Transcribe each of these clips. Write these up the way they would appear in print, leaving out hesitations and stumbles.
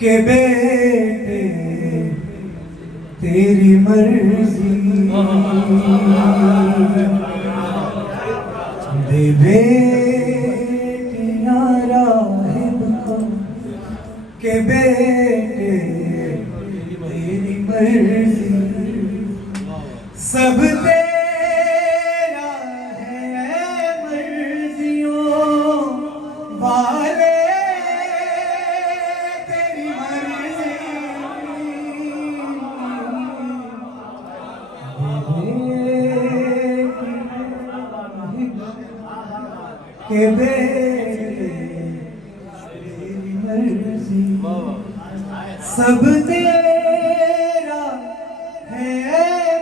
के बेटे तेरी मर्जी दे बेटियां राहिब को के बेटे तेरी मर्जी सब तेरा है मर्जियों वाले तेरी मर्जी के बेटे तेरी मर्जी सब तेरा है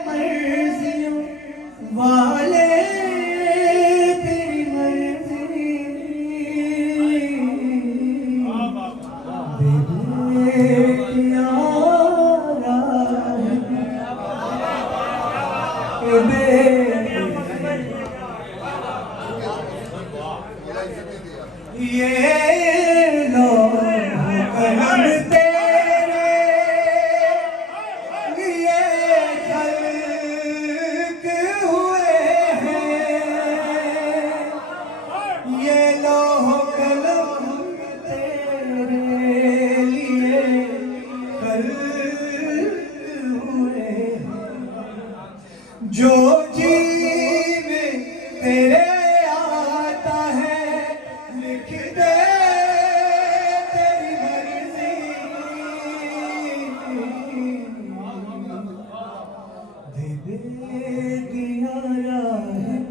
मर्जियों वाले तेरी मर्जी बेटियां के बेटे ये लो कलम तेरे ये खल्क हुए हैं ये लो कलम तेरे लिए खल्क हुए हैं जो जीवे तेरे आता है लिख दे तेरी मर्जी दे बेटियां राहिब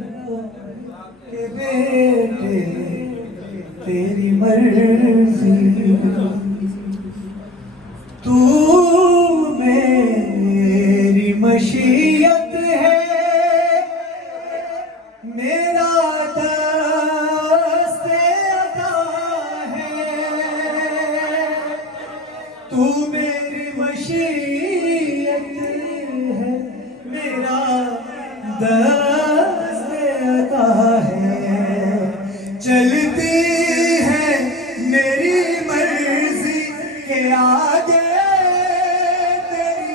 के बेटे तेरी मर्जी तू मेरी मशीयत है मेरा दस्ते अता है तू मेरी मशीयत है मेरा दस्ते अता है चलती है मेरी मर्जी के आगे तेरी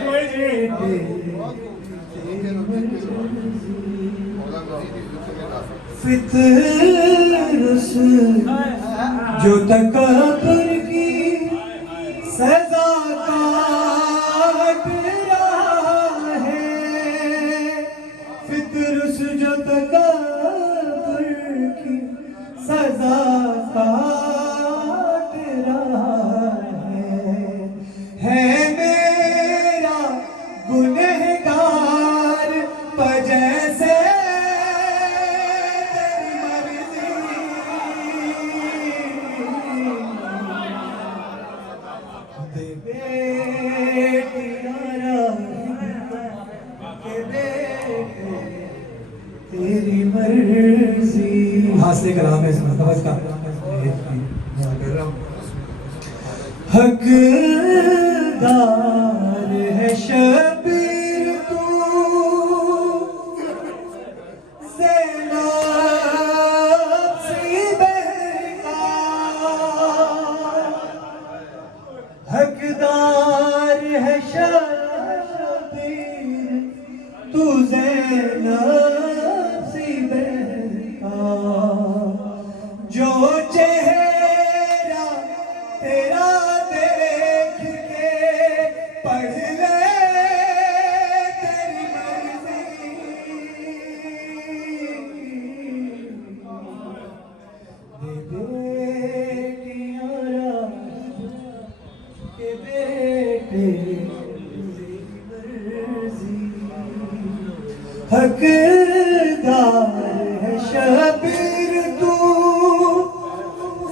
मर्जी दे बेटियां फितरस जो तकब्बुर की सजा काट रहा है फितरस जो तकब्बुर की सजा काट रहा है मेरा गुनहगार पजैसे तेरी मर्जी दे बेटियां राहिब के बेटे तेरी मर्जी हास्य कलाम है इसमें तवज्जो का कर रहा हूँ हकदार है शबीर तू ज़ैनब सी बहका हकदार है शबीर तू ज़ैनब सी बहका जो चेहरा तेरा देख के पढ़ ले तेरी मर्जी दे बेटियां राहिब के बेटे तेरी मर्जी हकदार है शबीर तू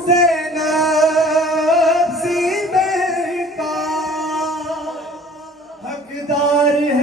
ज़ैनब सी बहका हकदार है